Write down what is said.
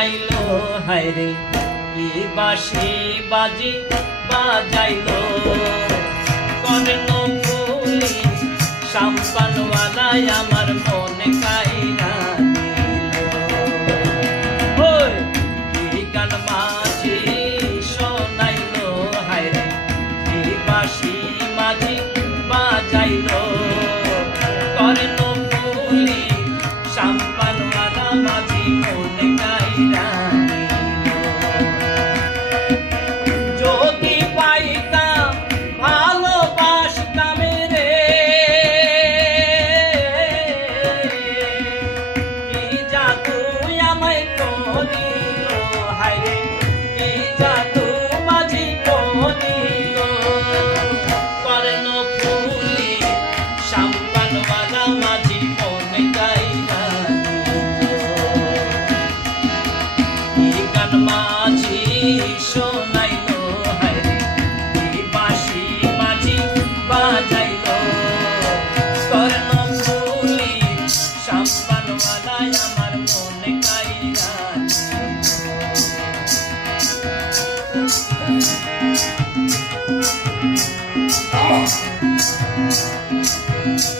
আইলো হায়রে কি বাঁশি বাজি বাজাইলো কর্ণ ফুলি সাম্পানওয়ালায় আমার মনে কাইরা দিল কি গান মাঝি শোনাইলো হায়রে কি বাঁশি মাঝি বাজাইলো কর্ণ ফুলি সাম্পানওয়ালা মাঝি মনে কাইরা মাঝি শোনাইলো হায়রে কি বাঁশি মাঝি বাজাইলো কর্ণ ফুলি সাম্পানওয়ালায় আমার মনে কাইরা দিল